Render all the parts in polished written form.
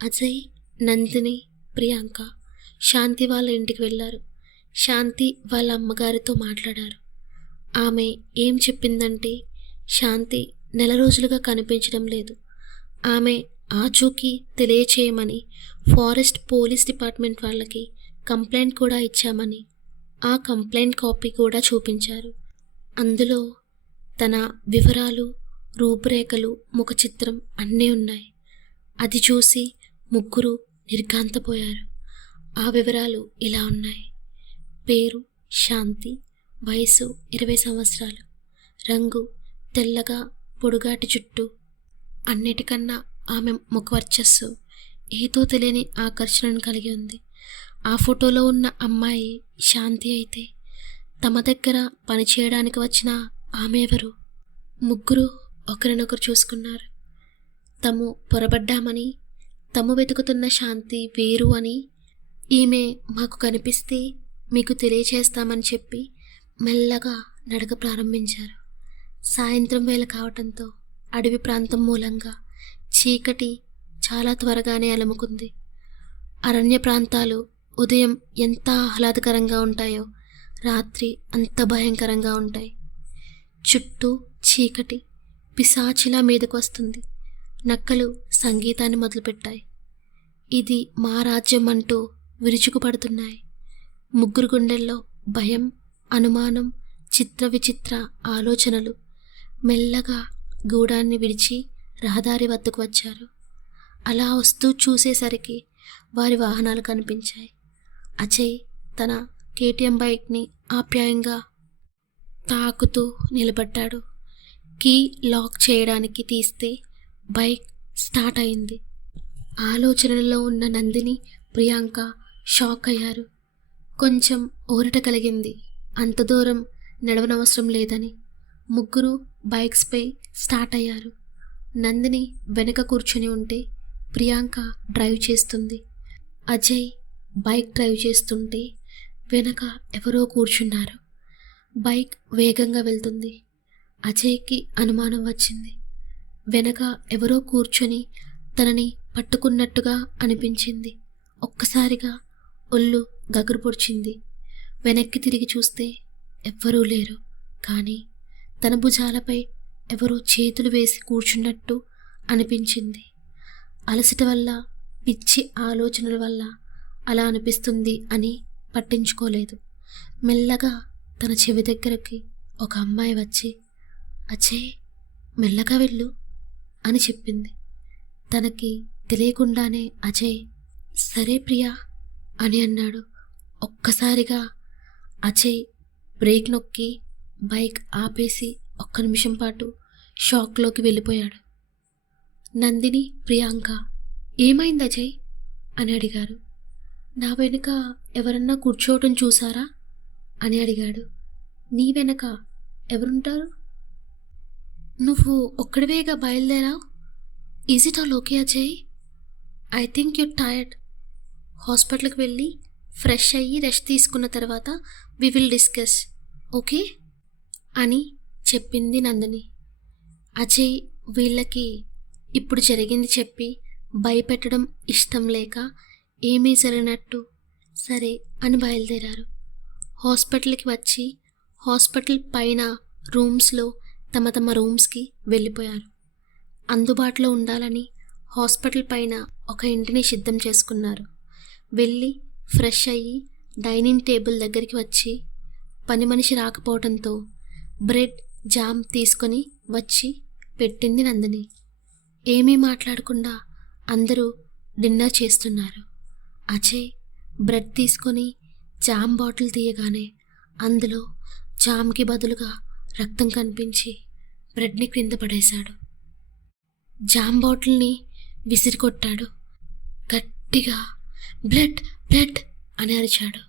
అజయ్, నందిని, ప్రియాంక శాంతి వాళ్ళ ఇంటికి వెళ్ళారు. శాంతి వాళ్ళ అమ్మగారితో మాట్లాడారు. ఆమె ఏం చెప్పిందంటే, శాంతి నెల రోజులుగా కనిపించడం లేదు. ఆమె ఆచూకీ తెలియచేయమని ఫారెస్ట్ పోలీస్ డిపార్ట్మెంట్ వాళ్ళకి కంప్లైంట్ కూడా ఇచ్చామని, ఆ కంప్లైంట్ కాపీ కూడా చూపించారు. అందులో తన వివరాలు, రూపురేఖలు, ముఖ చిత్రం అన్నీ ఉన్నాయి. అది చూసి ముగ్గురు నిర్ఘాంతపోయారు. ఆ వివరాలు ఇలా ఉన్నాయి: పేరు శాంతి, వయసు 20 సంవత్సరాలు, రంగు తెల్లగా పొడుగాటి జుట్టు. అన్నిటికన్నా ఆమె ముఖవర్చస్సు ఏదో తెలియని ఆకర్షణను కలిగి ఉంది. ఆ ఫోటోలో ఉన్న అమ్మాయి శాంతి అయితే, తమ దగ్గర పనిచేయడానికి వచ్చిన ఆమె ఎవరు? ముగ్గురు ఒకరినొకరు చూసుకున్నారు. తాము పొరబడ్డామని, తాము వెతుకుతున్న శాంతి వేరు అని, ఈమె మాకు కనిపిస్తే మీకు తెలియచేస్తామని చెప్పి మెల్లగా నడక ప్రారంభించారు. సాయంత్రం వేళ కావటంతో అడవి ప్రాంతం మూలంగా చీకటి చాలా త్వరగానే అలముకుంది. అరణ్య ప్రాంతాలు ఉదయం ఎంత ఆహ్లాదకరంగా ఉంటాయో రాత్రి అంత భయంకరంగా ఉంటాయి. చుట్టూ చీకటి పిశాచిలా మీదకు వస్తుంది. నక్కలు సంగీతాన్ని మొదలుపెట్టాయి. ఇది మా రాజ్యం అంటూ విరుచుకుపడుతున్నాయి. ముగ్గురు గుండెల్లో భయం, అనుమానం, చిత్ర విచిత్ర ఆలోచనలు. మెల్లగా గూడాన్ని విడిచి రహదారి వద్దకు వచ్చారు. అలా వస్తూ చూసేసరికి వారి వాహనాలు కనిపించాయి. అజయ్ తన కేటీఎం బైక్ని ఆప్యాయంగా తాకుతూ నిలబడ్డాడు. కీ లాక్ చేయడానికి తీస్తే బైక్ స్టార్ట్ అయింది. ఆలోచనలో ఉన్న నందిని, ప్రియాంక షాక్ అయ్యారు. కొంచెం ఊరట కలిగింది. అంత దూరం నడవనవసరం లేదని. ముగ్గురు బైక్స్పై స్టార్ట్ అయ్యారు. నందిని వెనక కూర్చుని ఉంటే ప్రియాంక డ్రైవ్ చేస్తుంది. అజయ్ బైక్ డ్రైవ్ చేస్తుంటే వెనక ఎవరో కూర్చున్నారు. బైక్ వేగంగా వెళ్తుంది. అజయ్కి అనుమానం వచ్చింది. వెనక ఎవరో కూర్చొని తనని పట్టుకున్నట్టుగా అనిపించింది. ఒక్కసారిగా ఒళ్ళు గగురు పొడిచింది. వెనక్కి తిరిగి చూస్తే ఎవ్వరూ లేరు. కానీ తన భుజాలపై ఎవరో చేతులు వేసి కూర్చున్నట్టు అనిపించింది. అలసట వల్ల, పిచ్చి ఆలోచనల వల్ల అలా అనిపిస్తుంది అని పట్టించుకోలేదు. మెల్లగా తన చెవి దగ్గరకి ఒక అమ్మాయి వచ్చి, అజయ్ మెల్లగా వెళ్ళు అని చెప్పింది. తనకి తెలియకుండానే అజయ్ సరే ప్రియా అని అన్నాడు. ఒక్కసారిగా అజయ్ బ్రేక్ నొక్కి బైక్ ఆపేసి ఒక్క నిమిషం పాటు షాక్లోకి వెళ్ళిపోయాడు. నందిని, ప్రియాంక ఏమైంది అజయ్ అని అడిగారు. నా వెనుక ఎవరన్నా కూర్చోవటం చూసారా అని అడిగాడు. నీ వెనక ఎవరుంటారు? నువ్వు ఒక్కడివేగా బయలుదేరావు. Is it all okay Ajay? I think you tired. హాస్పిటల్కి వెళ్ళి ఫ్రెష్ అయ్యి రెస్ట్ తీసుకున్న తర్వాత వి విల్ డిస్కస్, ఓకే అని చెప్పింది నందిని. అజయ్ వీళ్ళకి ఇప్పుడు జరిగింది చెప్పి భయపెట్టడం ఇష్టం లేక ఏమీ జరిగినట్టు సరే అని బయలుదేరారు. హాస్పిటల్కి వచ్చి హాస్పిటల్ పైన రూమ్స్లో తమ తమ రూమ్స్కి వెళ్ళిపోయారు. అందుబాటులో ఉండాలని హాస్పిటల్ పైన ఒక ఇంటిని సిద్ధం చేసుకున్నారు. వెళ్ళి ఫ్రెష్ అయ్యి డైనింగ్ టేబుల్ దగ్గరికి వచ్చి పని మనిషి రాకపోవడంతో బ్రెడ్, జామ్ తీసుకొని వచ్చి పెట్టింది నందిని. ఏమీ మాట్లాడకుండా అందరూ డిన్నర్ చేస్తున్నారు. అజయ్ బ్రెడ్ తీసుకొని జామ్ బాటిల్ తీయగానే అందులో జామ్కి బదులుగా రక్తం కనిపించి బ్రెడ్ని క్రింద పడేశాడు. జామ్ బాటిల్ని విసిరికొట్టాడు. గట్టిగా బ్లడ్ బ్లడ్ అని అరిచాడు.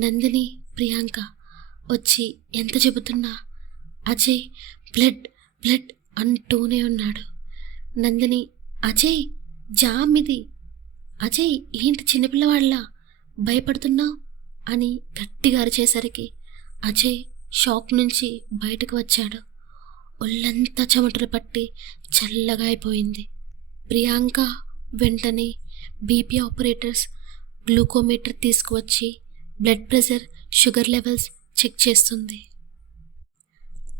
నందిని, ప్రియాంక వచ్చి ఎంత చెబుతున్నా అజయ్ బ్లడ్ బ్లడ్ అంటూనే ఉన్నాడు. నందిని, అజయ్ జామ్ ఇది, అజయ్ ఏంటి చిన్నపిల్లవాళ్ళ భయపడుతున్నావు అని గట్టిగా అరిచేసరికి అజయ్ షాక్ నుంచి బయటకు వచ్చాడు. ఒళ్ళంతా చెమటలు పట్టి చల్లగా అయిపోయింది. ప్రియాంక వెంటనే బీపీ ఆపరేటర్స్ గ్లూకోమీటర్ తీసుకువచ్చి blood pressure, sugar levels check చేస్తుంది.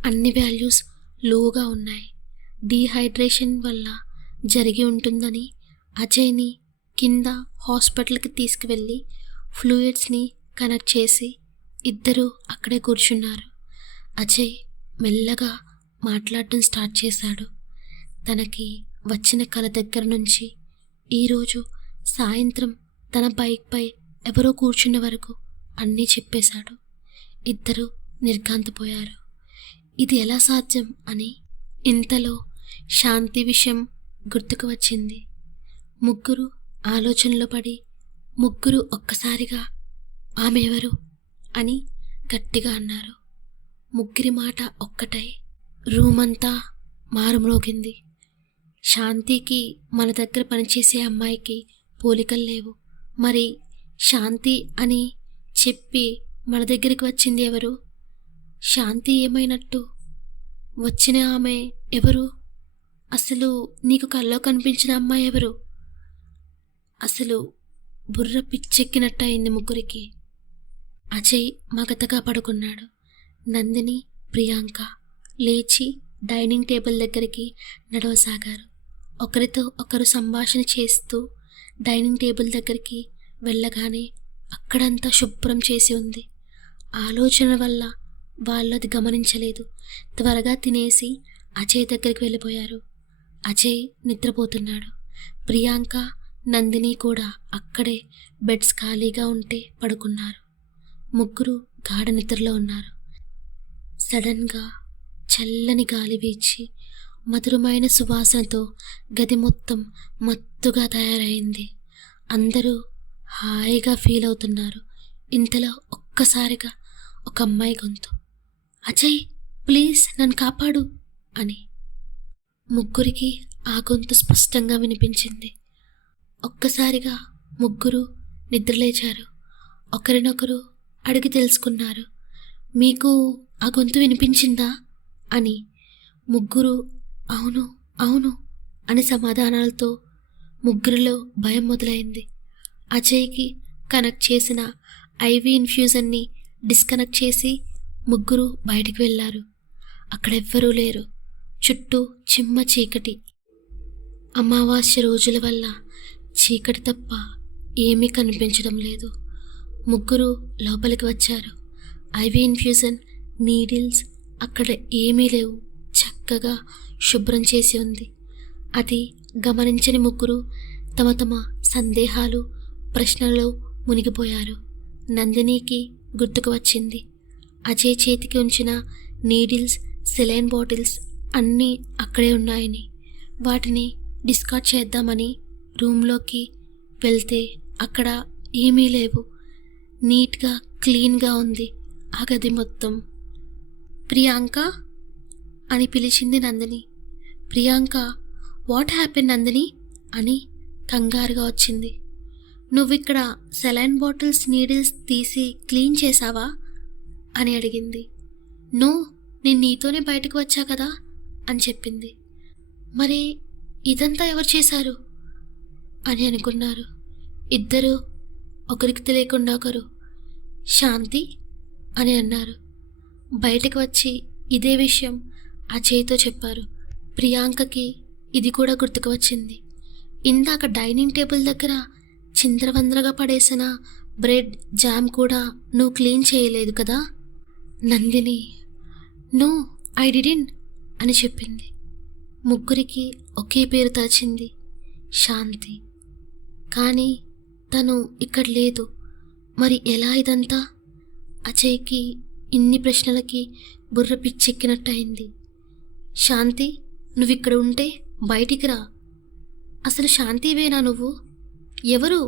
అన్ని వాల్యూస్ లోగా ఉన్నాయి. డీహైడ్రేషన్ వల్ల జరిగి ఉంటుందని అజయ్ని కింద హాస్పిటల్కి తీసుకువెళ్ళి ఫ్లూయిడ్స్ని కనెక్ట్ చేసి ఇద్దరూ అక్కడే కూర్చున్నారు. అజయ్ మెల్లగా మాట్లాడటం స్టార్ట్ చేశాడు. తనకి వచ్చిన కల దగ్గర నుంచి ఈరోజు సాయంత్రం తన బైక్పై ఎవరో కూర్చున్న వరకు అన్నీ చెప్పేశాడు. ఇద్దరూ నిర్ఘాంతపోయారు. ఇది ఎలా సాధ్యం అని. ఇంతలో శాంతి విషయం గుర్తుకు వచ్చింది. ముగ్గురు ఆలోచనలో పడి ముగ్గురు ఒక్కసారిగా ఆమె ఎవరు అని గట్టిగా అన్నారు. ముగ్గురి మాట ఒక్కటై రూమ్ అంతా మారుమ్రోగింది. శాంతికి మన దగ్గర పనిచేసే అమ్మాయికి పోలికలు లేవు. మరి శాంతి అని చెప్పి మన దగ్గరికి వచ్చింది ఎవరు? శాంతి ఏమైనట్టు? వచ్చిన ఆమె ఎవరు? అసలు నీకు కల్లో కనిపించిన అమ్మాయి ఎవరు? అసలు బుర్ర పిచ్చెక్కినట్టు అయింది ముగ్గురికి. అజయ్ మగతగా పడుకున్నాడు. నందిని, ప్రియాంక లేచి డైనింగ్ టేబుల్ దగ్గరికి నడవసాగారు. ఒకరితో ఒకరు సంభాషణ చేస్తూ డైనింగ్ టేబుల్ దగ్గరికి వెళ్ళగానే అక్కడంతా శుభ్రం చేసి ఉంది. ఆలోచన వల్ల వాళ్ళు అది గమనించలేదు. త్వరగా తినేసి అజయ్ దగ్గరికి వెళ్ళిపోయారు. అజయ్ నిద్రపోతున్నాడు. ప్రియాంక, నందిని కూడా అక్కడే బెడ్స్ ఖాళీగా ఉంటే పడుకున్నారు. ముగ్గురు గాఢ నిద్రలో ఉన్నారు. సడన్గా చల్లని గాలి వీచి మధురమైన సువాసనతో గది మొత్తం మత్తుగా తయారైంది. అందరూ హాయిగా ఫీల్ అవుతున్నారు. ఇంతలో ఒక్కసారిగా ఒక అమ్మాయి గొంతు, అజయ్ ప్లీజ్ నన్ను కాపాడు అని. ముగ్గురికి ఆ గొంతు స్పష్టంగా వినిపించింది. ఒక్కసారిగా ముగ్గురు నిద్రలేచారు. ఒకరినొకరు అడిగి తెలుసుకున్నారు. మీకు ఆ గొంతు వినిపించిందా అని. ముగ్గురు అవును అవును అని సమాధానాలతో ముగ్గురిలో భయం మొదలైంది. అజయ్కి కనెక్ట్ చేసిన ఐవీ ఇన్ఫ్యూజన్ని డిస్కనెక్ట్ చేసి ముగ్గురు బయటికి వెళ్ళారు. అక్కడెవ్వరూ లేరు. చుట్టూ చిమ్మ చీకటి. అమావాస్య రోజుల వల్ల చీకటి తప్ప ఏమీ కనిపించడం లేదు. ముగ్గురు లోపలికి వచ్చారు. ఐవీ ఇన్ఫ్యూజన్, నీడిల్స్ అక్కడ ఏమీ లేవు. చక్కగా శుభ్రం చేసి ఉంది. అది గమనించని ముగ్గురు తమ తమ సందేహాలు, ప్రశ్నలో మునిగిపోయారు. నందినికి గుర్తుకు వచ్చింది. అజయ్ చేతికి ఉంచిన నీడిల్స్, సెలైన్ బాటిల్స్ అన్నీ అక్కడే ఉన్నాయని. వాటిని డిస్కార్డ్ చేద్దామని రూమ్లోకి వెళ్తే అక్కడ ఏమీ లేవు. నీట్గా క్లీన్గా ఉంది ఆ గది మొత్తం. ప్రియాంక అని పిలిచింది నందిని. ప్రియాంక వాట్ హ్యాపెన్ నందిని అని కంగారుగా వచ్చింది. నువ్విక్కడ సెలైన్ బాటిల్స్, నీడిల్స్ తీసి క్లీన్ చేసావా అని అడిగింది. నో, నేను నీతోనే బయటకు వచ్చా కదా అని చెప్పింది. మరి ఇదంతా ఎవరు చేశారు అని అనుకున్నారు. ఇద్దరు ఒకరికి తెలియకుండా ఒకరు శాంతి అని అన్నారు. బయటకు వచ్చి ఇదే విషయం అజయ్తో చెప్పారు. ప్రియాంకకి ఇది కూడా గుర్తుకు వచ్చింది. ఇందాక డైనింగ్ టేబుల్ దగ్గర చిందరవందరగా పడేసిన బ్రెడ్, జామ్ కూడా నువ్వు క్లీన్ చేయలేదు కదా. నందిని నో ఐ డిడ్ంట్ అని చెప్పింది. ముగ్గురికి ఒకే పేరు తలచింది, శాంతి. కానీ తను ఇక్కడ లేదు. మరి ఎలా ఇదంతా? అజయ్కి ఇన్ని ప్రశ్నలకి బుర్ర పిచ్చెక్కినట్టయింది. శాంతి, నువ్విక్కడ ఉంటే బయటికి రా. అసలు శాంతివేనా నువ్వు? ఎవరు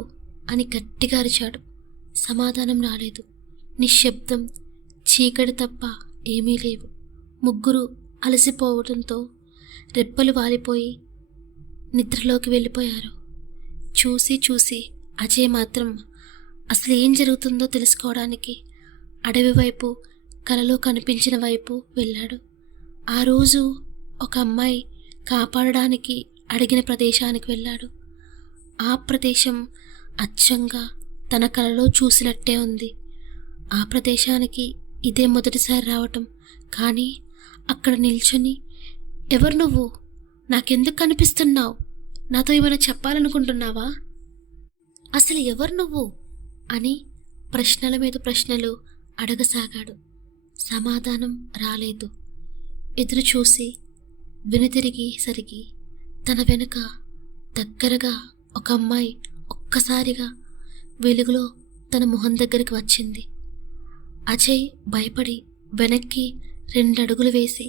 అని గట్టిగా అరిచాడు. సమాధానం రాలేదు. నిశ్శబ్దం, చీకటి తప్ప ఏమీ లేవు. ముగ్గురు అలసిపోవడంతో రెప్పలు వాలిపోయి నిద్రలోకి వెళ్ళిపోయారు. చూసి చూసి అజయ్ మాత్రం అసలు ఏం జరుగుతుందో తెలుసుకోవడానికి అడవి వైపు, కలలో కనిపించిన వైపు వెళ్ళాడు. ఆ రోజు ఒక అమ్మాయి కాపాడడానికి అడిగిన ప్రదేశానికి వెళ్ళాడు. ఆ ప్రదేశం అచ్చంగా తన కలలో చూసినట్టే ఉంది. ఆ ప్రదేశానికి ఇదే మొదటిసారి రావటం. కానీ అక్కడ నిల్చొని, ఎవరు నువ్వు? నాకెందుకు కనిపిస్తున్నావు? నాతో ఏమైనా చెప్పాలనుకుంటున్నావా? అసలు ఎవరు నువ్వు అని ప్రశ్నల మీద ప్రశ్నలు అడగసాగాడు. సమాధానం రాలేదు. ఎదురు చూసి వెనుతిరిగేసరికి తన వెనుక దగ్గరగా ఒక అమ్మాయి ఒక్కసారిగా వెలుగులో తన మొహం దగ్గరికి వచ్చింది. అజయ్ భయపడి వెనక్కి 2 అడుగులు వేసి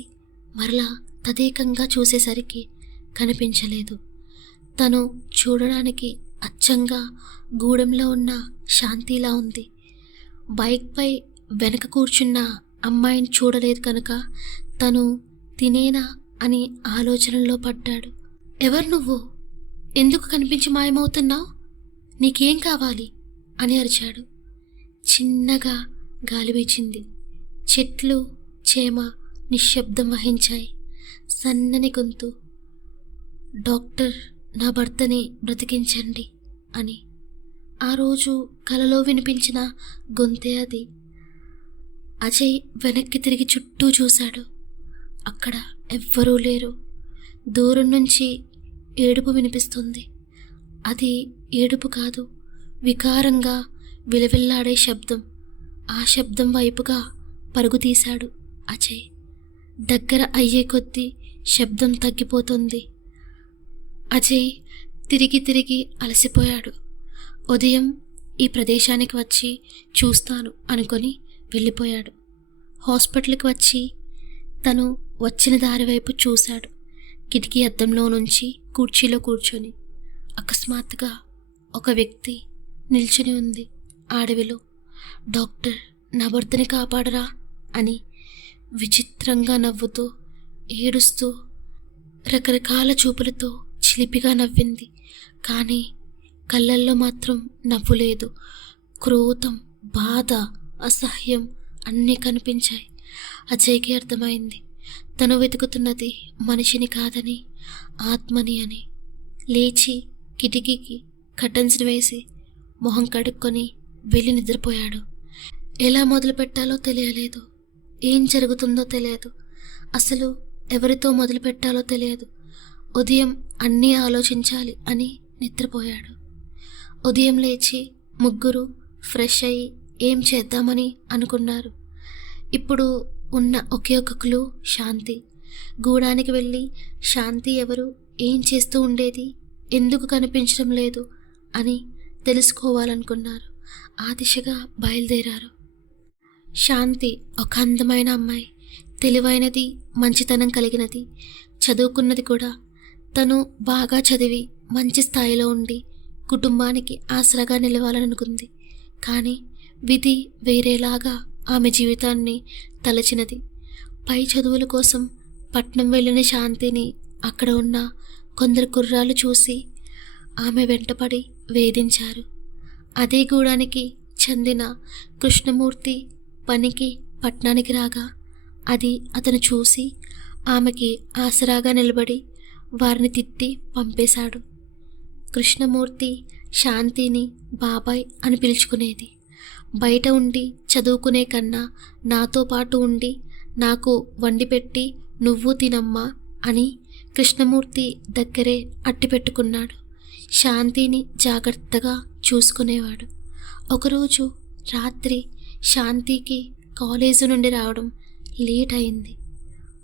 మరలా తదేకంగా చూసేసరికి కనిపించలేదు. తను చూడడానికి అచ్చంగా గూడెంలో ఉన్న శాంతిలా ఉంది. బైక్పై వెనక కూర్చున్న అమ్మాయిని చూడలేదు కనుక తను తినేనా అని ఆలోచనలో పడ్డాడు. ఎవరు నువ్వు? ఎందుకు కనిపించి మాయమవుతున్నావు? నీకేం కావాలి అని అరిచాడు. చిన్నగా గాలి వీచింది. చెట్లు చేమ నిశ్శబ్దం వహించాయి. సన్నని గొంతు, డాక్టర్, నా భర్తని బ్రతికించండి అని. ఆ రోజు కలలో వినిపించిన గొంతే అది. అజయ్ వెనక్కి తిరిగి చుట్టూ చూశాడు. అక్కడ ఎవ్వరూ లేరు. దూరం నుంచి ఏడుపు వినిపిస్తుంది. అది ఏడుపు కాదు, వికారంగా విలవిల్లాడే శబ్దం. ఆ శబ్దం వైపుగా పరుగు తీశాడు అజయ్. దగ్గర అయ్యే కొద్దీ శబ్దం తగ్గిపోతుంది. అజయ్ తిరిగి తిరిగి అలసిపోయాడు. ఉదయం ఈ ప్రదేశానికి వచ్చి చూస్తాను అనుకొని వెళ్ళిపోయాడు. హాస్పిటల్కి వచ్చి తను వచ్చిన దారి వైపు చూశాడు. కిటికీ అద్దంలో నుంచి కుర్చీలో కూర్చొని అకస్మాత్తుగా ఒక వ్యక్తి నిల్చుని ఉంది ఆ అడవిలో. డాక్టర్, నా భర్తని కాపాడరా అని విచిత్రంగా నవ్వుతూ, ఏడుస్తూ, రకరకాల చూపులతో చిలిపిగా నవ్వింది. కానీ కళ్ళల్లో మాత్రం నవ్వు లేదు. క్రోధం, బాధ, అసహ్యం అన్నీ కనిపించాయి. అజయ్కి అర్థమైంది తను వెతుకుతున్నది మనిషిని కాదని, ఆత్మని అని. లేచి కిటికీకి కర్టన్స్ వేసి మొహం కడుక్కొని వెళ్ళి నిద్రపోయాడు. ఎలా మొదలు పెట్టాలో తెలియలేదు. ఏం జరుగుతుందో తెలియదు. అసలు ఎవరితో మొదలు పెట్టాలో తెలియదు. ఉదయం అన్నీ ఆలోచించాలి అని నిద్రపోయాడు. ఉదయం లేచి ముగ్గురు ఫ్రెష్ అయ్యి ఏం చేద్దామని అనుకున్నారు. ఇప్పుడు ఉన్న ఒకే ఒక క్లూ శాంతి. గూడానికి వెళ్ళి శాంతి ఎవరు, ఏం చేస్తూ ఉండేది, ఎందుకు కనిపించడం లేదు అని తెలుసుకోవాలనుకున్నారు. ఆ దిశగా బయలుదేరారు. శాంతి ఒక అందమైన అమ్మాయి, తెలివైనది, మంచితనం కలిగినది, చదువుకున్నది కూడా. తను బాగా చదివి మంచి స్థాయిలో ఉండి కుటుంబానికి ఆసరాగా నిలవాలనుకుంది. కానీ విధి వేరేలాగా ఆమె జీవితాన్ని తలచినది. పై చదువుల కోసం పట్నం వెళ్ళిన శాంతిని అక్కడ ఉన్న కొందరు కుర్రాళ్ళు చూసి ఆమె వెంటపడి వేధించారు. అదే గూడానికి చెందిన కృష్ణమూర్తి పనికి పట్నానికి రాగా అది అతను చూసి ఆమెకి ఆసరాగా నిలబడి వారిని తిట్టి పంపేశాడు. కృష్ణమూర్తి శాంతిని బాబాయ్ అని పిలుచుకునేది. బయట ఉండి చదువుకునే కన్నా నాతో పాటు ఉండి నాకు వండి పెట్టి నువ్వు తినమ్మా అని కృష్ణమూర్తి దగ్గరే అట్టి పెట్టుకున్నాడు. శాంతిని జాగ్రత్తగా చూసుకునేవాడు. ఒకరోజు రాత్రి శాంతికి కాలేజీ నుండి రావడం లేట్ అయింది.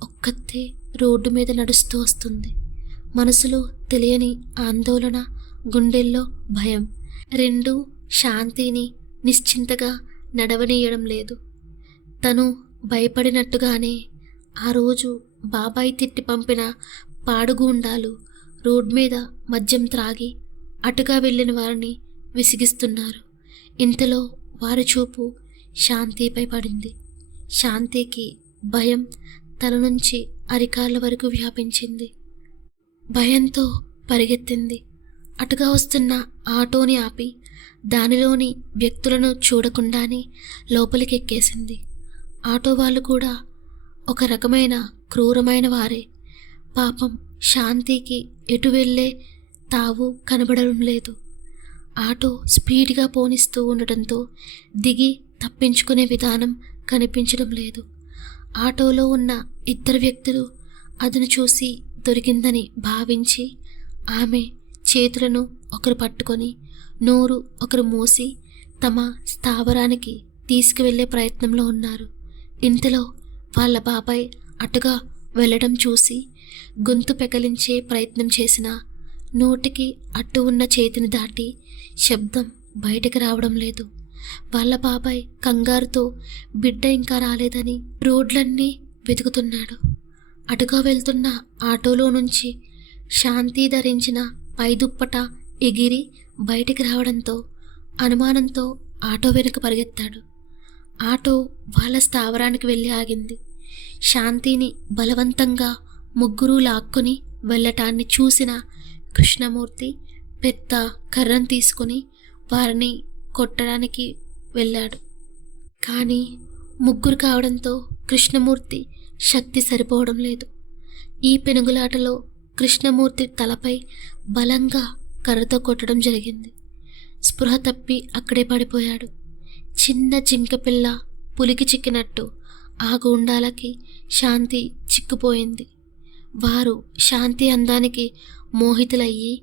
ఒక్కతే రోడ్డు మీద నడుస్తూ వస్తుంది. మనసులో తెలియని ఆందోళన, గుండెల్లో భయం రెండూ శాంతిని నిశ్చింతగా నడవనీయడం లేదు. తను భయపడినట్టుగానే ఆ రోజు బాబాయ్ తిట్టి పంపిన పాడుగూండాలు రోడ్ మీద మద్యం త్రాగి అటుగా వెళ్ళిన వారిని విసిగిస్తున్నారు. ఇంతలో వారి చూపు శాంతిపై పడింది. శాంతికి భయం తల నుంచి అరికాళ్ళ వరకు వ్యాపించింది. భయంతో పరిగెత్తింది. అటుగా వస్తున్న ఆటోని ఆపి దానిలోని వ్యక్తులను చూడకుండానే లోపలికి ఎక్కేసింది. ఆటో వాళ్ళు కూడా ఒక రకమైన క్రూరమైన వారే. పాపం శాంతికి ఎటు వెళ్ళే తావు కనబడడం లేదు. ఆటో స్పీడ్గా పోనిస్తూ ఉండటంతో దిగి తప్పించుకునే విధానం కనిపించడం లేదు. ఆటోలో ఉన్న ఇద్దరు వ్యక్తులు అతను చూసి దొరికిందని భావించి ఆమె చేతులను ఒకరు పట్టుకొని నోరు ఒకరు మూసి తమ స్థావరానికి తీసుకువెళ్లే ప్రయత్నంలో ఉన్నారు. ఇంతలో వాళ్ళ బాబాయ్ అటుగా వెళ్ళడం చూసి గొంతు పెకలించే ప్రయత్నం చేసినా నోటికి అడ్డు ఉన్న చేతిని దాటి శబ్దం బయటకు రావడం లేదు. వాళ్ళ బాబాయ్ కంగారుతో బిడ్డ ఇంకా రాలేదని రోడ్లన్నీ వెతుకుతున్నాడు. అటుగా వెళ్తున్న ఆటోలో నుంచి శాంతి ధరించిన పైదుప్పట ఎగిరి బయటికి రావడంతో అనుమానంతో ఆటో వెనుక పరిగెత్తాడు. ఆటో వాళ్ళ స్థావరానికి వెళ్ళి ఆగింది. శాంతిని బలవంతంగా ముగ్గురు లాక్కొని వెళ్ళటాన్ని చూసిన కృష్ణమూర్తి పెద్ద కర్రను తీసుకుని వారిని కొట్టడానికి వెళ్ళాడు. కానీ ముగ్గురు కావడంతో కృష్ణమూర్తి శక్తి సరిపోవడం లేదు. ఈ పెనుగులాటలో కృష్ణమూర్తి తలపై బలంగా కర్రతో కొట్టడం జరిగింది. స్పృహ తప్పి అక్కడే పడిపోయాడు. చిన్న జింకపిల్ల పులికి చిక్కినట్టు ఆ గూండాలకి శాంతి చిక్కుపోయింది. వారు శాంతి అందానికి మోహితులయ్యి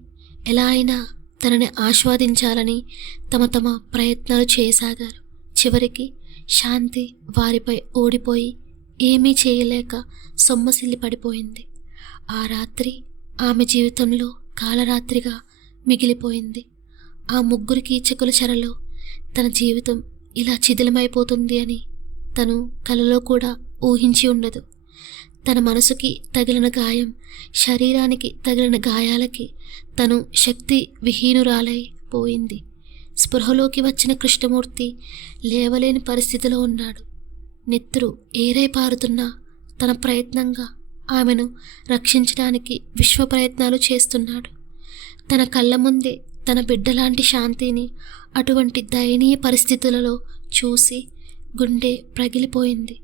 ఎలా అయినా తనని ఆస్వాదించాలని తమ తమ ప్రయత్నాలు చేయసాగారు. చివరికి శాంతి వారిపై ఓడిపోయి ఏమీ చేయలేక సొమ్మసిల్లి పడిపోయింది. ఆ రాత్రి ఆమె జీవితంలో కాలరాత్రిగా మిగిలిపోయింది. ఆ ముగ్గురు కీచకుల చెరలో తన జీవితం ఇలా శిథిలమైపోతుంది అని తను కలలో కూడా ఊహించి ఉండదు. తన మనసుకి తగిలిన గాయం, శరీరానికి తగిలిన గాయాలకి తను శక్తి విహీనురాలై పోయింది. స్పృహలోకి వచ్చిన కృష్ణమూర్తి లేవలేని పరిస్థితిలో ఉన్నాడు. నెత్తురు ఏరే పారుతున్నా తన ప్రయత్నంగా ఆమెను రక్షించడానికి విశ్వ ప్రయత్నాలు చేస్తున్నాడు. తన కళ్ళ ముందే తన బిడ్డలాంటి శాంతిని అటువంటి దయనీయ పరిస్థితులలో చూసి గుండె ప్రగిలిపోయింది.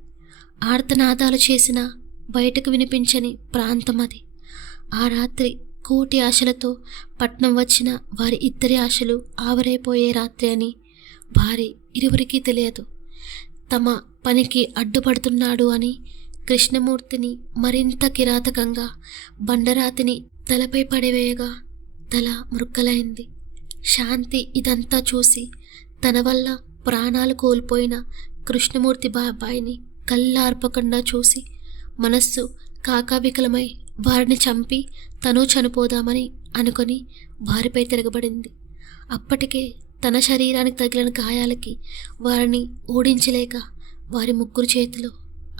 ఆర్తనాదాలు చేసినా బయటకు వినిపించని ప్రాంతం అది. ఆ రాత్రి కోటి ఆశలతో పట్నం వచ్చిన వారి ఇద్దరి ఆశలు ఆవరైపోయే రాత్రి అని వారి ఇరువురికి తెలియదు. తమ పనికి అడ్డుపడుతున్నాడు అని కృష్ణమూర్తిని మరింత కిరాతకంగా బండరాతిని తలపై పడివేయగా తల మృక్కలైంది. శాంతి ఇదంతా చూసి తన వల్ల ప్రాణాలు కోల్పోయిన కృష్ణమూర్తి బాబాయిని కళ్ళార్పకుండా చూసి మనస్సు కాకావికలమై వారిని చంపి తను చనిపోదామని అనుకొని వారిపై తిరగబడింది. అప్పటికే తన శరీరానికి తగిలిన గాయాలకి వారిని ఓడించలేక వారి ముగ్గురు చేతిలో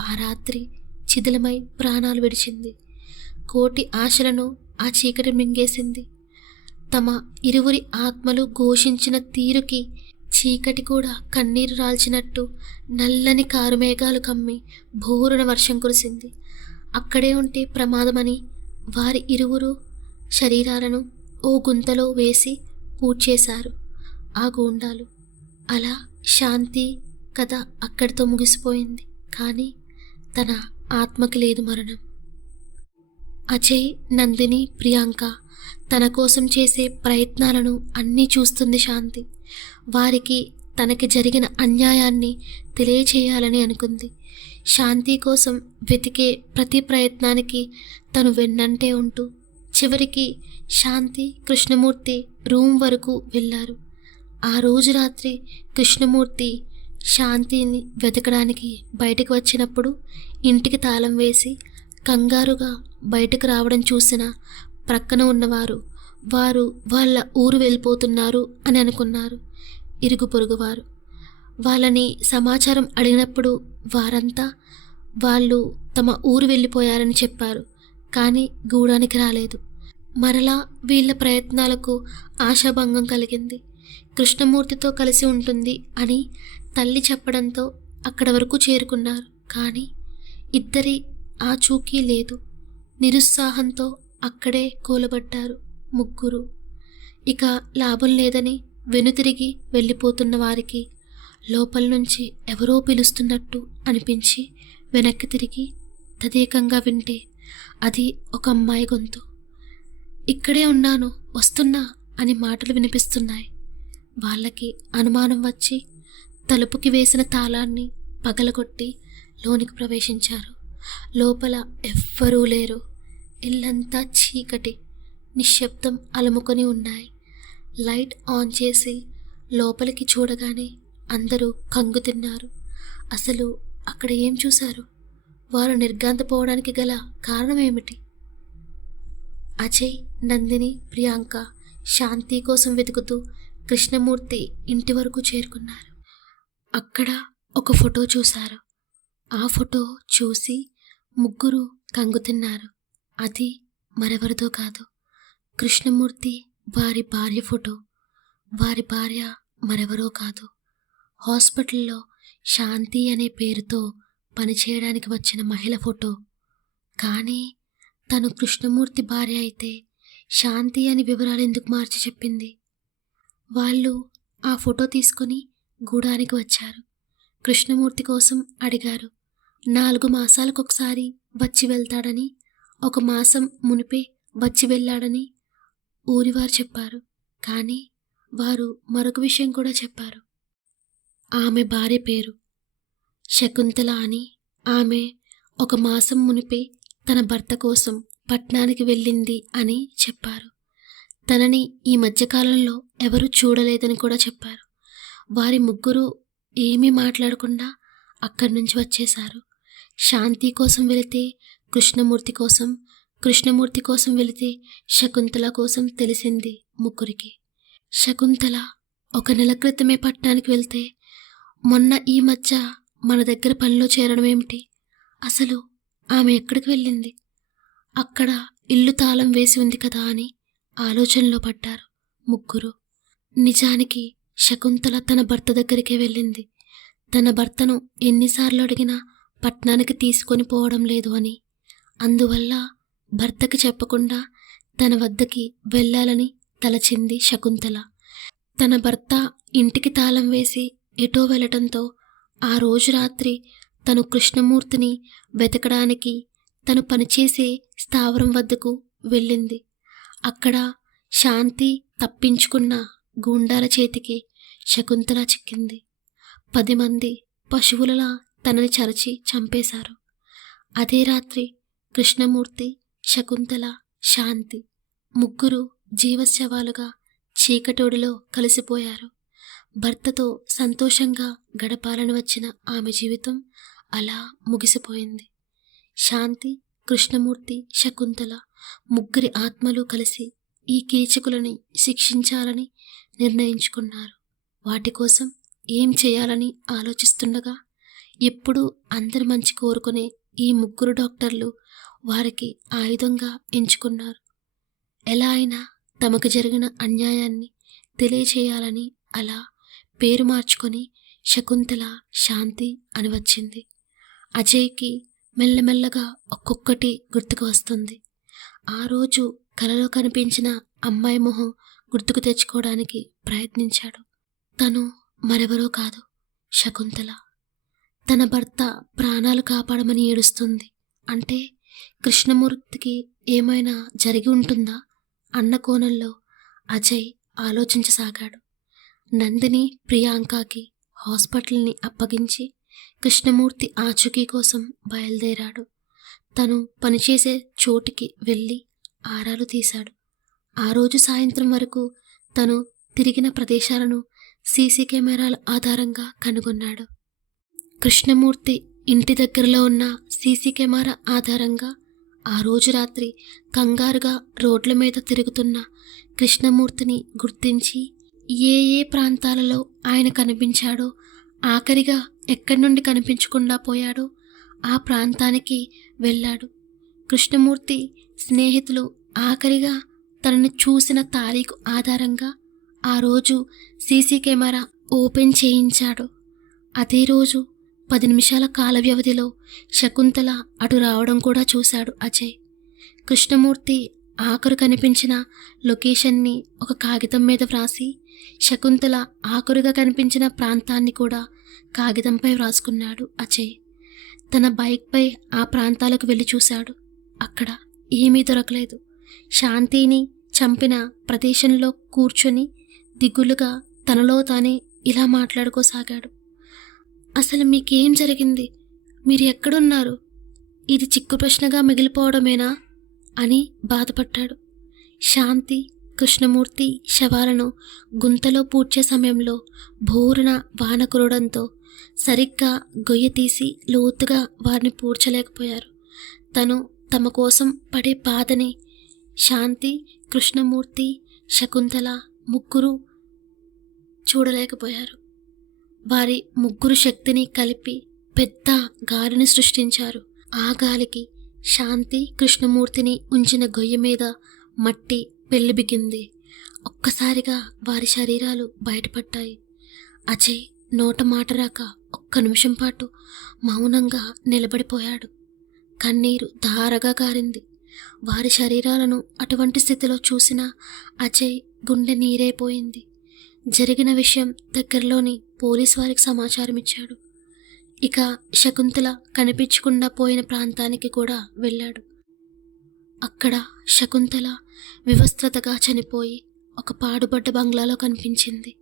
ఆ రాత్రి శిథిలమై ప్రాణాలు విడిచింది. కోటి ఆశలను ఆ చీకటి మింగేసింది. తమ ఇరువురి ఆత్మలు ఘోషించిన తీరుకి చీకటి కూడా కన్నీరు రాల్చినట్టు నల్లని కారుమేఘాలు కమ్మి భోరున వర్షం కురిసింది. అక్కడే ఉంటే ప్రమాదమని వారి ఇరువురు శరీరాలను ఓ గుంతలో వేసి పూడ్చేశారు ఆ గూండాలు. అలా శాంతి కథ అక్కడితో ముగిసిపోయింది. కానీ తన ఆత్మకి లేదు మరణం. అజయ్, నందిని, ప్రియాంక తన కోసం చేసే ప్రయత్నాలను అన్నీ చూస్తుంది శాంతి. వారికి తనకి జరిగిన అన్యాయాన్ని తెలియచేయాలని అనుకుంది. శాంతి కోసం వెతికే ప్రతి ప్రయత్నానికి తను వెన్నంటే ఉంటూ చివరికి శాంతి కృష్ణమూర్తి రూమ్ వరకు వెళ్ళారు. ఆ రోజు రాత్రి కృష్ణమూర్తి శాంతిని వెతకడానికి బయటకు వచ్చినప్పుడు ఇంటికి తాళం వేసి కంగారుగా బయటకు రావడం చూసిన ప్రక్కన ఉన్నవారు వారు వాళ్ళ ఊరు వెళ్ళిపోతున్నారు అని అనుకున్నారు. ఇరుగు పొరుగువారు వాళ్ళని సమాచారం అడిగినప్పుడు వారంతా వాళ్ళు తమ ఊరు వెళ్ళిపోయారని చెప్పారు. కానీ గూడానికి రాలేదు. మరలా వీళ్ళ ప్రయత్నాలకు ఆశాభంగం కలిగింది. కృష్ణమూర్తితో కలిసి ఉంటుంది అని తల్లి చెప్పడంతో అక్కడ వరకు చేరుకున్నారు. కానీ ఇద్దరి ఆచూకీ లేదు. నిరుత్సాహంతో అక్కడే కూలబడ్డారు ముగ్గురు. ఇక లాభం లేదని వెనుతిరిగి వెళ్ళిపోతున్న వారికి లోపల నుంచి ఎవరో పిలుస్తున్నట్టు అనిపించి వెనక్కి తిరిగి తదేకంగా వింటే అది ఒక అమ్మాయి గొంతు. ఇక్కడే ఉన్నాను, వస్తున్నా అని మాటలు వినిపిస్తున్నాయి. వాళ్ళకి అనుమానం వచ్చి తలుపుకి వేసిన తాళాన్ని పగలగొట్టి లోనికి ప్రవేశించారు. లోపల ఎవ్వరూ లేరు. ఇల్లంతా చీకటి, నిశ్శబ్దం అలుముకొని ఉన్నాయి. లైట్ ఆన్ చేసి లోపలికి చూడగానే అందరూ కంగు తిన్నారు. అసలు అక్కడ ఏం చూశారు? వారు నిర్ఘాంతపోవడానికి గల కారణం ఏమిటి? అజయ్, నందిని, ప్రియాంక శాంతి కోసం వెతుకుతూ కృష్ణమూర్తి ఇంటి వరకు చేరుకున్నారు. అక్కడ ఒక ఫోటో చూశారు. ఆ ఫోటో చూసి ముగ్గురు కంగుతిన్నారు. అది మరెవరిదో కాదు, కృష్ణమూర్తి వారి భార్య ఫోటో. వారి భార్య మరెవరో కాదు, హాస్పిటల్లో శాంతి అనే పేరుతో పనిచేయడానికి వచ్చిన మహిళ ఫోటో. కానీ తను కృష్ణమూర్తి భార్య అయితే శాంతి అని వివరాలు ఎందుకు మార్చి చెప్పింది? వాళ్ళు ఆ ఫోటో తీసుకొని గూడానికి వచ్చారు. కృష్ణమూర్తి కోసం అడిగారు. 4 మాసాలకొకసారి వచ్చి వెళ్తాడని, 1 మాసం మునిపే వచ్చి వెళ్ళాడని ఊరివారు చెప్పారు. కానీ వారు మరొక విషయం కూడా చెప్పారు. ఆమె భార్య పేరు శకుంతల అని. ఆమె 1 మాసం మునిపే తన భర్త కోసం పట్నానికి వెళ్ళింది అని చెప్పారు. తనని ఈ మధ్యకాలంలో ఎవరూ చూడలేదని కూడా చెప్పారు. వారి ముగ్గురు ఏమీ మాట్లాడకుండా అక్కడి నుంచి వచ్చేశారు. శాంతి కోసం వెళితే కృష్ణమూర్తి కోసం, కృష్ణమూర్తి కోసం వెళితే శకుంతల కోసం తెలిసింది ముగ్గురికి. శకుంతల 1 నెల క్రితమే పట్నానికి వెళ్తే మొన్న ఈ మధ్య మన దగ్గర పనిలో చేరడం ఏమిటి? అసలు ఆమె ఎక్కడికి వెళ్ళింది? అక్కడ ఇల్లు తాళం వేసి ఉంది కదా అని ఆలోచనలో పడ్డారు ముగ్గురు. నిజానికి శకుంతల తన భర్త దగ్గరికే వెళ్ళింది. తన భర్తను ఎన్నిసార్లు అడిగినా పట్నానికి తీసుకొని పోవడం లేదు అని. అందువల్ల భర్తకి చెప్పకుండా తన వద్దకి వెళ్ళాలని తలచింది శకుంతల. తన భర్త ఇంటికి తాళం వేసి ఎటో వెళ్ళటంతో ఆ రోజు రాత్రి తను కృష్ణమూర్తిని వెతకడానికి తను పనిచేసే స్థావరం వద్దకు వెళ్ళింది. అక్కడ శాంతి తప్పించుకున్న గూండాల చేతికి శకుంతల చిక్కింది. 10 మంది పశువులలా తనని చరచి చంపేశారు. అదే రాత్రి కృష్ణమూర్తి, శకుంతల, శాంతి ముగ్గురు జీవశవాలుగా చీకటోడిలో కలిసిపోయారు. భర్తతో సంతోషంగా గడపాలని వచ్చిన ఆమె జీవితం అలా ముగిసిపోయింది. శాంతి, కృష్ణమూర్తి, శకుంతల ముగ్గురి ఆత్మలు కలిసి ఈ కీచకులని శిక్షించాలని నిర్ణయించుకున్నారు. వాటి కోసం ఏం చేయాలని ఆలోచిస్తుండగా ఎప్పుడూ అందరి మంచి కోరుకునే ఈ ముగ్గురు డాక్టర్లు వారికి ఆయుధంగా ఎంచుకున్నారు. ఎలా అయినా తమకు జరిగిన అన్యాయాన్ని తెలియచేయాలని అలా పేరు మార్చుకొని శకుంతల, శాంతి అని వచ్చింది. అజయ్కి మెల్లమెల్లగా ఒక్కొక్కటి గుర్తుకు వస్తుంది. ఆ రోజు కలలో కనిపించిన అమ్మాయి మొహం గుర్తుకు తెచ్చుకోవడానికి ప్రయత్నించాడు. తను మరెవరో కాదు, శకుంతల. తన భర్త ప్రాణాలు కాపాడమని ఏడుస్తుంది. అంటే కృష్ణమూర్తికి ఏమైనా జరిగి ఉంటుందా అన్న కోణంలో అజయ్ ఆలోచించసాగాడు. నందిని, ప్రియాంకకి హాస్పిటల్ని అప్పగించి కృష్ణమూర్తి ఆచూకీ కోసం బయలుదేరాడు. తను పనిచేసే చోటికి వెళ్ళి ఆరాలు తీశాడు. ఆ రోజు సాయంత్రం వరకు తను తిరిగిన ప్రదేశాలను సీసీ కెమెరాల ఆధారంగా కనుగొన్నాడు. కృష్ణమూర్తి ఇంటి దగ్గరలో ఉన్న సీసీ కెమెరా ఆధారంగా ఆ రోజు రాత్రి కంగారుగా రోడ్ల మీద తిరుగుతున్న కృష్ణమూర్తిని గుర్తించి ఏ ఏ ప్రాంతాలలో ఆయన కనిపించాడో, ఆఖరిగా ఎక్కడి నుండి కనిపించకుండా పోయాడో ఆ ప్రాంతానికి వెళ్ళాడు. కృష్ణమూర్తి స్నేహితులు ఆఖరిగా తనని చూసిన తారీఖు ఆధారంగా ఆ రోజు సీసీ కెమెరా ఓపెన్ చేయించాడు. అదే రోజు 10 నిమిషాల కాల వ్యవధిలో శకుంతల అటు రావడం కూడా చూశాడు అజయ్. కృష్ణమూర్తి ఆఖరు కనిపించిన లొకేషన్ని ఒక కాగితం మీద వ్రాసి శకుంతల ఆఖరుగా కనిపించిన ప్రాంతాన్ని కూడా కాగితంపై వ్రాసుకున్నాడు అజయ్. తన బైక్పై ఆ ప్రాంతాలకు వెళ్ళి చూశాడు. అక్కడ ఏమీ దొరకలేదు. శాంతిని చంపిన ప్రదేశంలో కూర్చొని దిగులుగా తనలో తానే ఇలా మాట్లాడుకోసాగాడు. అసలు మీకేం జరిగింది? మీరు ఎక్కడున్నారు? ఇది చిక్కు ప్రశ్నగా మిగిలిపోవడమేనా అని బాధపడ్డాడు. శాంతి, కృష్ణమూర్తి శవాలను గుంతలో పూడ్చే సమయంలో భోరున వాన కురవడంతో సరిగ్గా గొయ్య తీసి లోతుగా వారిని పూడ్చలేకపోయారు. తమ కోసం పడే బాధని శాంతి, కృష్ణమూర్తి, శకుంతల ముగ్గురు చూడలేకపోయారు. వారి ముగ్గురు శక్తిని కలిపి పెద్ద గాలిని సృష్టించారు. ఆ గాలికి శాంతి, కృష్ణమూర్తిని ఉంచిన గొయ్య మీద మట్టి పెళ్ళిబిగింది. ఒక్కసారిగా వారి శరీరాలు బయటపడ్డాయి. అజయ్ నోట మాట రాక ఒక్క నిమిషం పాటు మౌనంగా నిలబడిపోయాడు. కన్నీరు ధారగా కారింది. వారి శరీరాలను అటువంటి స్థితిలో చూసిన అజయ్ గుండె నీరైపోయింది. జరిగిన విషయం దగ్గరలోని పోలీస్ వారికి సమాచారం ఇచ్చాడు. ఇక శకుంతల కనిపించకుండా పోయిన ప్రాంతానికి కూడా వెళ్ళాడు. అక్కడ శకుంతల వివస్త్రతగా చనిపోయి ఒక పాడుబడ్డ బంగ్లాలో కనిపించింది.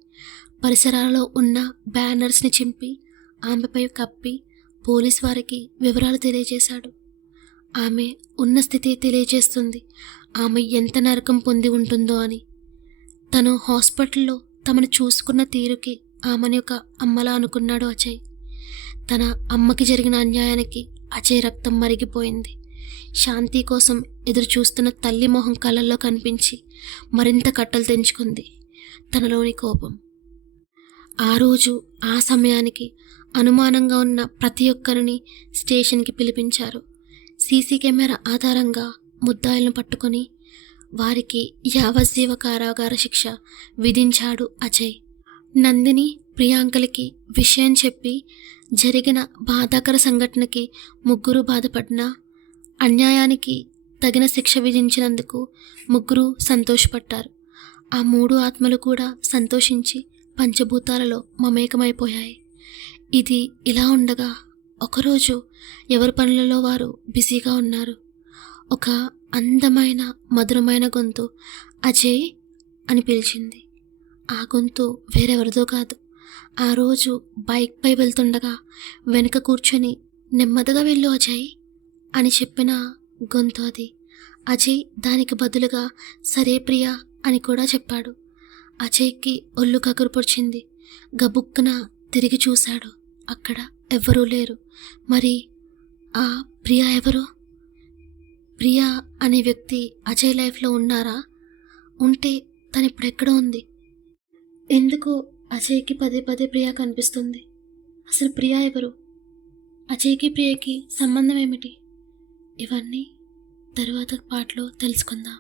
పరిసరాలలో ఉన్న బ్యానర్స్ని చింపి ఆమెపై కప్పి పోలీస్ వారికి వివరాలు తెలియజేశాడు. ఆమె ఉన్న స్థితి తెలియజేస్తుంది ఆమె ఎంత నరకం పొంది ఉంటుందో అని. తను హాస్పిటల్లో తమను చూసుకున్న తీరుకి ఆమెని ఒక అమ్మలా అనుకున్నాడు అజయ్. తన అమ్మకి జరిగిన అన్యాయానికి అజయ్ రక్తం మరిగిపోయింది. శాంతి కోసం ఎదురు చూస్తున్న తల్లి మొహం కళ్ళల్లో కనిపించి మరింత కట్టలు తెంచుకుంది తనలోని కోపం. ఆ రోజు ఆ సమయానికి అనుమానంగా ఉన్న ప్రతి ఒక్కరిని స్టేషన్కి పిలిపించారు. సీసీ కెమెరా ఆధారంగా ముద్దాయిలను పట్టుకొని వారికి యావజ్జీవ కారాగార శిక్ష విధించాడు అజయ్. నందిని, ప్రియాంకలకి విషయం చెప్పి జరిగిన బాధాకర సంఘటనకి ముగ్గురు బాధపడినా అన్యాయానికి తగిన శిక్ష విధించినందుకు ముగ్గురు సంతోషపడ్డారు. ఆ మూడు ఆత్మలు కూడా సంతోషించి పంచభూతాలలో మమేకమైపోయాయి. ఇది ఇలా ఉండగా ఒకరోజు ఎవరి పనులలో వారు బిజీగా ఉన్నారు. ఒక అందమైన మధురమైన గొంతు అజయ్ అని పిలిచింది. ఆ గొంతు వేరెవరిదో కాదు. ఆ రోజు బైక్పై వెళ్తుండగా వెనుక కూర్చొని నెమ్మదిగా వెళ్ళు అజయ్ అని చెప్పిన గొంతు అది. అజయ్ దానికి బదులుగా సరే ప్రియా అని కూడా చెప్పాడు. అజయ్కి ఒళ్ళు కగురుపొడిచింది. గబుక్కున తిరిగి చూశాడు. అక్కడ ఎవ్వరూ లేరు. మరి ఆ ప్రియా ఎవరు? ప్రియా అనే వ్యక్తి అజయ్ లైఫ్లో ఉన్నారా? ఉంటే తను ఇప్పుడు ఎక్కడ ఉంది? ఎందుకు అజయ్కి పదే పదే ప్రియా కనిపిస్తుంది? అసలు ప్రియా ఎవరు? అజయ్కి ప్రియకి సంబంధం ఏమిటి? ఇవన్నీ తరువాత పాటలో తెలుసుకుందాం.